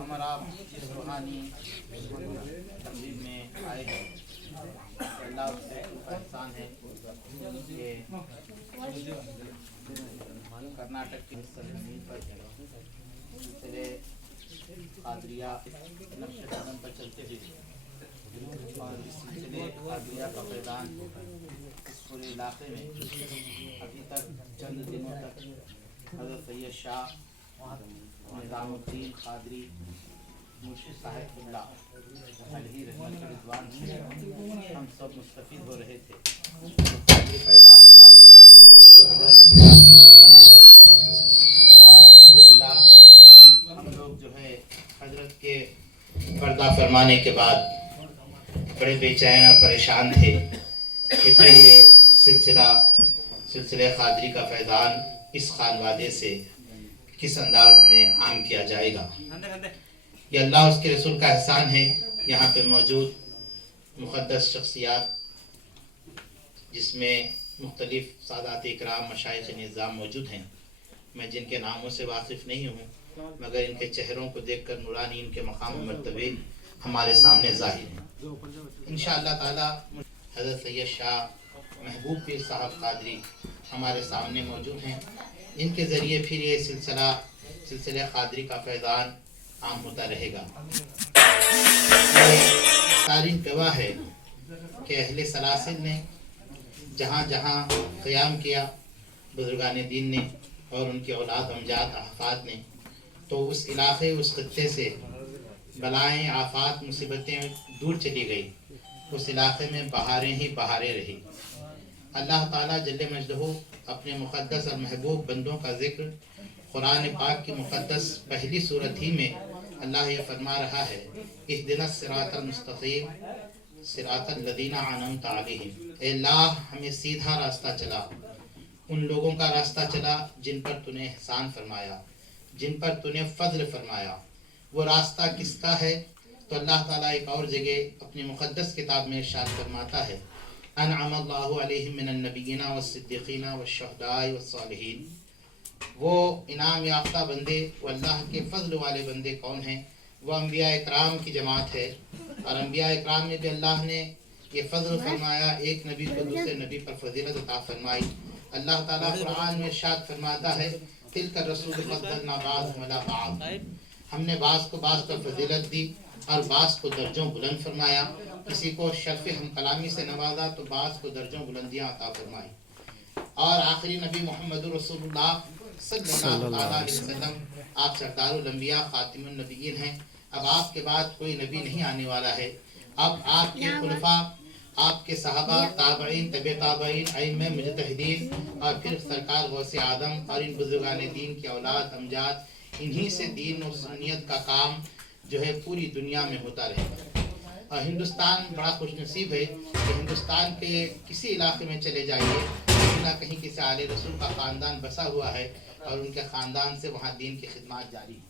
हमारा आप इस रूहानी तकरीब में आए हैं, अल्लाह से उनका एहसान है कि कर्नाटक के ज़मीन पर सिलसिले क़ादरिया नक्श कदम पर चलते हुए और इस सिलसिले क़ादरिया का फैज़ान इस पूरे इलाके में अभी तक चंद दिनों तक हज़रत सैयद शाह निज़ामुद्दीन क़ादरी मुर्शिद साहब क़िबला अलैहि रहमत व रिज़वान से हम सब मुस्तफ़ीद हो रहे थे। क़ादरी फैज़ान था जो हज़रत की और अल्हम्दुलिल्लाह हम लोग जो है हज़रत के पर्दा फरमाने के बाद बड़े बेचैन और परेशान थे कि फिर ये सिलसिले क़ादरी का फैज़ान इस खानवादे से किस अंदाज में आम किया जाएगा। ये अल्लाह उसके रसूल का एहसान है। यहाँ पे मौजूद मुक़द्दस शख्सियात जिसमें मुख्तलिफ सादात इकराम मशाइख़ निज़ाम मौजूद हैं, मैं जिनके नामों से वाकिफ़ नहीं हूँ मगर इनके चेहरों को देखकर नूरानी इनके मकाम व मर्तबे हमारे सामने ज़ाहिर हैं। इंशाअल्लाह ताला हज़रत सैयद शाह महबूब पीर साहब क़ादरी हमारे सामने मौजूद हैं। इनके ज़रिए फिर ये सिलसिले क़ादरी का फैज़ान आम होता रहेगा। तारीख़ गवाह है कि अहले सलासिल ने जहाँ जहाँ क़याम किया, बुज़ुर्गान दीन ने और उनके औलाद अमजाद अहफ़ाद ने, तो उस इलाक़े उस ख़ित्ते से बलाएँ आफ़ात मुसीबतें दूर चली गई। उस इलाक़े में बहारें ही बहारें रही। अल्लाह ताला जल्ले मजदहू अपने मुक़द्दस और महबूब बंदों का ज़िक्र कुरान पाक की मुक़द्दस पहली सूरत ही में अल्लाह ये फरमा रहा है, इहदिनस सिरातल मुस्तक़ीम सिरातल लज़ीना अनअमत अलैहिम। ए अल्लाह हमें सीधा रास्ता चला, उन लोगों का रास्ता चला जिन पर तूने एहसान फरमाया, जिन पर तूने फ़ज़्ल फरमाया। वो रास्ता किसका है? तो अल्लाह ताला एक और जगह अपनी मुक़द्दस किताब में इरशाद फरमाता है, अनअमल्लाहु अलैहिम मिनन नबिय्यीना वस्सिद्दीक़ीना वश्शुहदाई वस्सालिहीन। वो इनाम याफ्ता बंदे, वो अल्लाह के फ़ज़्ल वाले बंदे कौन हैं? वो अम्बिया इकराम की जमात है। और अम्बिया इकराम में भी अल्लाह ने ये फ़ज़्ल फरमाया, एक नबी को दूसरे नबी पर फ़ज़ीलत अता फरमाई। अल्लाह ताला कुरान में इरशाद फरमाता है, तिलका रसूल फ़ज़्ज़लना बाज़हुम अला बाज़। हमने बाज़ को बाज़ पर फ़ज़ीलत दी और बाज़ को दर्जों बुलंद फरमाया। किसी को शर्फ़ हम कलामी से नवाजा तो बाज़ को दर्जों बुलंदियाँ अता फरमाई। और आखिरी नबी मोहम्मद रसूलुल्लाह सल्लल्लाहु अलैहि वसल्लम आप सरदारुल अंबिया खातिमुन नबिय्यीन हैं। अब आपके बाद कोई नबी नहीं आने वाला है। अब आपके खुलफा, आपके सहाबा, ताबईन, तबे ताबईन, अइम्मे मुजतहिदीन और फिर सरकार गौसे आदम और इन बुजुर्गान दीन की औलाद अमजाद, इन्हीं से दीन और सुन्नियत का काम जो है पूरी दुनिया में होता रहेगा। और हिंदुस्तान बड़ा खुशनसीब है कि हिंदुस्तान के किसी इलाके में चले जाइए, कहीं ना कहीं किसी आले रसूल का ख़ानदान बसा हुआ है और उनके ख़ानदान से वहाँ दीन की खिदमत जारी है।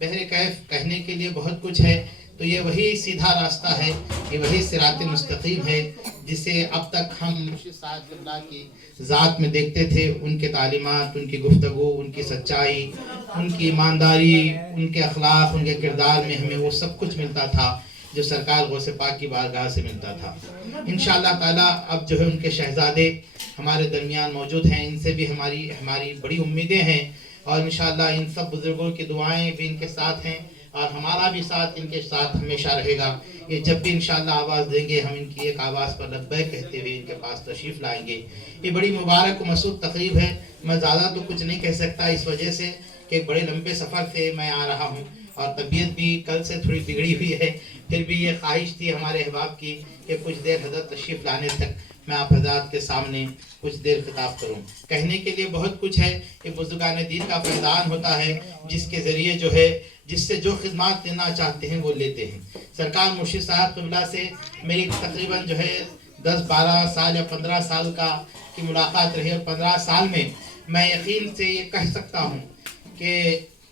बहरे कैफ कहने के लिए बहुत कुछ है, तो ये वही सीधा रास्ता है, ये वही सिरात मुस्तकीम है जिसे अब तक हम मुर्शिद साहब क़िबला की ज़ात में देखते थे। उनके तालीमात, उनकी गुफ्तगू, उनकी सच्चाई, उनकी ईमानदारी, उनके अखलाक, उनके किरदार में हमें वो सब कुछ मिलता था जो सरकार गौसे पाक की बारगाह से मिलता था। इंशाअल्लाह ताला अब जो है उनके शहज़ादे हमारे दरमियान मौजूद हैं, इनसे भी हमारी बड़ी उम्मीदें हैं और इंशाअल्लाह इन सब बुज़ुर्गों की दुआएं भी इनके साथ हैं और हमारा भी साथ इनके साथ हमेशा रहेगा। ये जब भी इंशाअल्लाह आवाज़ देंगे, हम इनकी एक आवाज़ पर लब्बैक कहते हुए इनके पास तशरीफ़ लाएंगे। ये बड़ी मुबारक व मसूद तक़रीब है। मैं ज़्यादा तो कुछ नहीं कह सकता इस वजह से कि बड़े लंबे सफ़र से मैं आ रहा हूँ और तबीयत भी कल से थोड़ी बिगड़ी हुई है। फिर भी ये ख्वाहिश थी हमारे अहबाब की कि कुछ देर हज़रत तशरीफ़ लाने तक मैं आप हज़रात के सामने कुछ देर खिताब करूं। कहने के लिए बहुत कुछ है कि बुज़ुर्गान दीन का फैज़ान होता है जिसके ज़रिए जो है जिससे जो खिदमत लेना चाहते हैं वो लेते हैं। सरकार मुर्शिद साहब क़िबला से मेरी तकरीबन जो है 10-12 साल या 15 साल की मुलाकात रही और 15 साल में मैं यकीन से ये कह सकता हूँ कि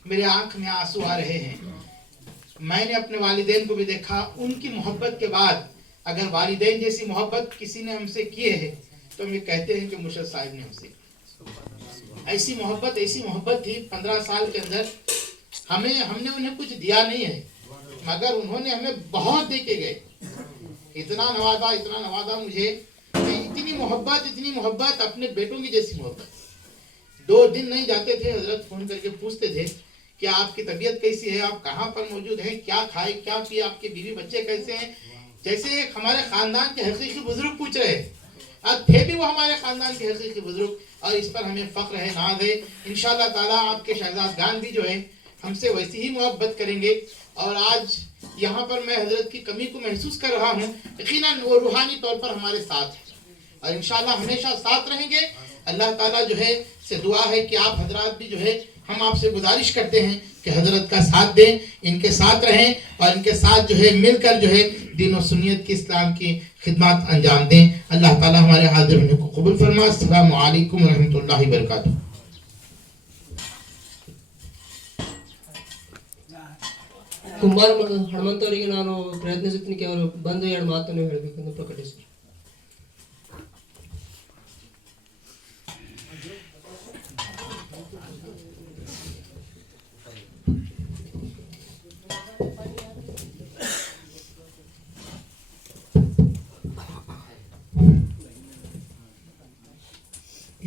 मेरे आँख में आंसू आ रहे हैं। मैंने अपने वालिदैन को भी देखा, उनकी मोहब्बत के बाद अगर वालिदैन जैसी मोहब्बत किसी ने हमसे की है तो हम ये कहते हैं कि मुर्शिद साहब ने हमसे ऐसी मोहब्बत थी। 15 साल के अंदर हमने उन्हें कुछ दिया नहीं है, मगर उन्होंने हमें बहुत दे के गए। इतना नवाजा मुझे, इतनी मोहब्बत, अपने बेटों की जैसी मोहब्बत। 2 दिन नहीं जाते थे, हजरत फोन करके पूछते थे कि आपकी तबीयत कैसी है, आप कहाँ पर मौजूद हैं, क्या खाए क्या पिए, आपके बीवी बच्चे कैसे हैं। जैसे हमारे खानदान के हकीकी बुजुर्ग पूछ रहे हैं, अब थे भी वो हमारे खानदान के हकीकी बुजुर्ग, और इस पर हमें फख्र है, नाज है। इंशाअल्लाह ताला आपके शहजादगान भी जो है हमसे वैसी ही मोहब्बत करेंगे। और आज यहाँ पर मैं हजरत की कमी को महसूस कर रहा हूँ, यकीनन वो रूहानी तौर पर हमारे साथ है और इंशाअल्लाह हमेशा साथ रहेंगे। अल्लाह ताला जो है से दुआ है कि आप हजरात भी जो है, हम आपसे गुजारिश करते हैं कि हजरत का साथ दें, इनके साथ रहें और इनके साथ जो है मिलकर जो है दीन और सुन्नियत की, इस्लाम की खिदमत अंजाम दें। अल्लाह ताला हमारे हाजिर होने को कबूल फरमाए। अस्सलामु अलैकुम व रहमतुल्लाहि व बरकातुहू। ಕುಂಬಾರ ಹನುಮಂತವರಿಗೆ ನಾನು ಪ್ರಯತ್ನಿಸುತ್ತೀನಿ ಅವರು ಬಂದು 2 ಮಾತನ್ನು ಹೇಳಬೇಕೆಂದು ಪ್ರಕಟಿಸಿ.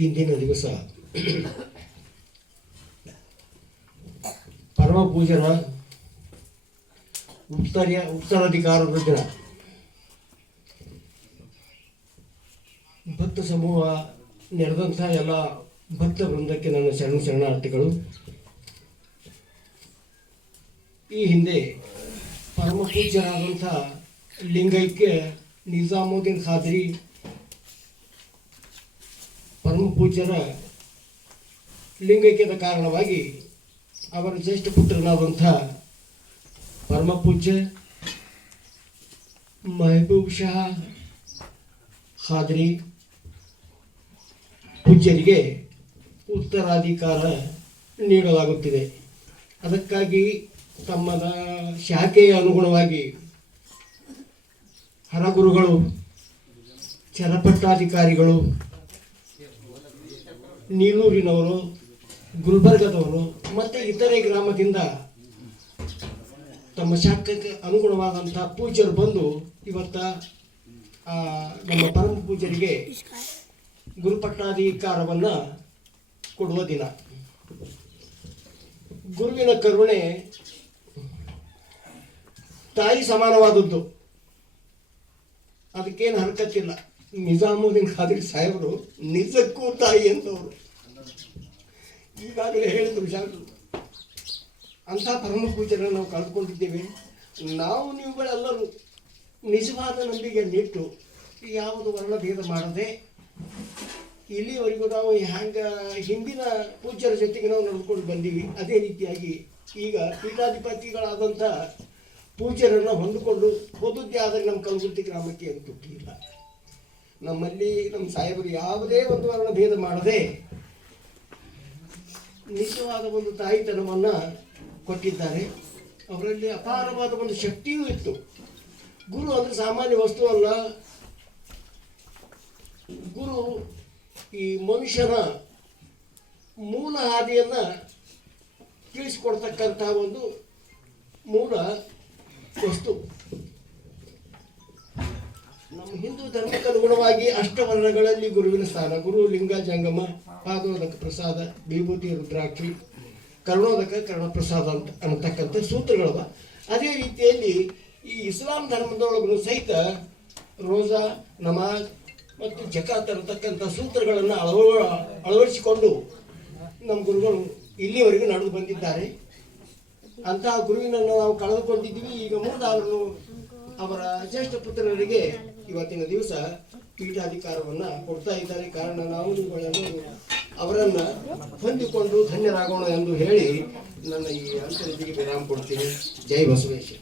ಇಂದಿನ ದಿವಸ ಪರಮ ಪೂಜನ ಉತ್ತರಾಧಿಕಾರದ ದಿನ. ಭಕ್ತ ಸಮೂಹ ನಡೆದಂಥ ಎಲ್ಲ ಭಕ್ತ ವೃಂದಕ್ಕೆ ನನ್ನ ಶರಣಾರ್ಥಿಗಳು. ಈ ಹಿಂದೆ ಪರಮ ಪೂಜ್ಯರಾದಂಥ ಲಿಂಗೈಕ್ಯ ನಿಜಾಮುದ್ದೀನ್ ಖಾದ್ರಿ ಪರಮ ಪೂಜ್ಯರ ಲಿಂಗೈಕ್ಯದ ಕಾರಣವಾಗಿ ಅವರ ಜ್ಯೇಷ್ಠ ಪುತ್ರನಾದಂಥ ಪರಮ ಪೂಜ್ಯ ಮೆಹಬೂಬ್ ಶಾ ಖಾದ್ರಿ ಪೂಜ್ಯರಿಗೆ ಉತ್ತರಾಧಿಕಾರ ನೀಡಲಾಗುತ್ತಿದೆ. ಅದಕ್ಕಾಗಿ ತಮ್ಮ ಶಾಖೆಯ ಅನುಗುಣವಾಗಿ ಹರಗುರುಗಳು, ಚರಪಟ್ಟಾಧಿಕಾರಿಗಳು, ನೀಲೂರಿನವರು, ಗುಲ್ಬರ್ಗದವರು ಮತ್ತು ಇತರೆ ಗ್ರಾಮದಿಂದ ತಮ್ಮ ಶಾಖಕ್ಕೆ ಅನುಗುಣವಾದಂಥ ಪೂಜ್ಯರು ಬಂದು ಇವತ್ತ ನಮ್ಮ ಪರಮ ಪೂಜ್ಯರಿಗೆ ಗುರುಪಟ್ಟಾಧಿಕಾರವನ್ನು ಕೊಡುವ ದಿನ. ಗುರುವಿನ ಕರುಣೆ ತಾಯಿ ಸಮಾನವಾದದ್ದು, ಅದಕ್ಕೇನು ಹರಕತ್ತಿಲ್ಲ. ನಿಜಾಮುದ್ದೀನ್ ಖಾದ್ರಿ ಸಾಹೇಬರು ನಿಜಕ್ಕೂ ತಾಯಿ ಅಂತವರು ಈಗಾಗಲೇ ಹೇಳಿದ್ರು ಶಾಸಕರು. ಅಂಥ ಪರಮ ಪೂಜ್ಯರನ್ನು ನಾವು ಕಳೆದುಕೊಂಡಿದ್ದೇವೆ. ನಾವು ನೀವುಗಳೆಲ್ಲರೂ ನಿಜವಾದ ನಂಬಿಕೆಯನ್ನಿಟ್ಟು ಯಾವುದು ವರ್ಣಭೇದ ಮಾಡದೆ ಇಲ್ಲಿವರೆಗೂ ನಾವು ಹ್ಯಾಂಗೆ ಹಿಂದಿನ ಪೂಜ್ಯರ ಜೊತೆಗೆ ನಾವು ನಡೆದುಕೊಂಡು ಬಂದೀವಿ, ಅದೇ ರೀತಿಯಾಗಿ ಈಗ ಪೀಠಾಧಿಪತಿಗಳಾದಂಥ ಪೂಜ್ಯರನ್ನು ಹೊಂದಿಕೊಂಡು ಹೋದದ್ದೇ ಆದರೆ ನಮ್ಮ ಕಲಬುರ್ಗಿ ಗ್ರಾಮಕ್ಕೆ ಏನು ತುಟ್ಟಿಲ್ಲ. ನಮ್ಮಲ್ಲಿ ನಮ್ಮ ಸಾಹೇಬರು ಯಾವುದೇ ಒಂದು ವರ್ಣಭೇದ ಮಾಡದೆ ನಿಜವಾದ ಒಂದು ತಾಯಿತನವನ್ನು ಕೊಟ್ಟಿದ್ದಾರೆ. ಅವರಲ್ಲಿ ಅಪಾರವಾದ ಒಂದು ಶಕ್ತಿಯೂ ಇತ್ತು. ಗುರು ಅಂದರೆ ಸಾಮಾನ್ಯ ವಸ್ತು ಅಲ್ಲ. ಗುರು ಈ ಮನುಷ್ಯನ ಮೂಲ ಹಾದಿಯನ್ನು ತಿಳಿಸಿಕೊಡ್ತಕ್ಕಂಥ ಒಂದು ಮೂಲ ವಸ್ತು. ನಮ್ಮ ಹಿಂದೂ ಧರ್ಮಕ್ಕೆ ಅನುಗುಣವಾಗಿ ಅಷ್ಟವರ್ಣಗಳಲ್ಲಿ ಗುರುವಿನ ಸ್ಥಾನ. ಗುರು ಲಿಂಗ ಜಂಗಮ, ಪಾದೋದಕ ಪ್ರಸಾದ, ವಿಭೂತಿ ರುದ್ರಾಕ್ಷಿ, ಕರ್ಣೋದಕ ಕರ್ಣಪ್ರಸಾದ ಅಂತ ಅನ್ನತಕ್ಕಂಥ ಸೂತ್ರಗಳವ. ಅದೇ ರೀತಿಯಲ್ಲಿ ಈ ಇಸ್ಲಾಂ ಧರ್ಮದೊಳಗೂ ಸಹಿತ ರೋಜಾ, ನಮಾಜ್ ಮತ್ತು ಜಕಾತ್ ಅನ್ನತಕ್ಕಂಥ ಸೂತ್ರಗಳನ್ನು ಅಳವಡಿಸಿಕೊಂಡು ನಮ್ಮ ಗುರುಗಳು ಇಲ್ಲಿವರೆಗೂ ನಡೆದು ಬಂದಿದ್ದಾರೆ. ಅಂತಹ ಗುರುವಿನನ್ನು ನಾವು ಕಳೆದುಕೊಂಡಿದ್ವಿ. ಈಗ ಮೂದಾದರು ಅವರ ಜ್ಯೇಷ್ಠ ಪುತ್ರರಿಗೆ ಇವತ್ತಿನ ದಿವಸ ಪೀಠಾಧಿಕಾರವನ್ನು ಕೊಡ್ತಾ ಇದ್ದಾರೆ. ಕಾರಣ ನಾವು ಅವರನ್ನು ಹೊಂದಿಕೊಂಡು ಧನ್ಯರಾಗೋಣ ಎಂದು ಹೇಳಿ ನನ್ನ ಈ ಅಂತರದಿಗೆ ವಿರಾಮ ಕೊಡ್ತೀನಿ. ಜೈ ಬಸವೇಶ್ವರ.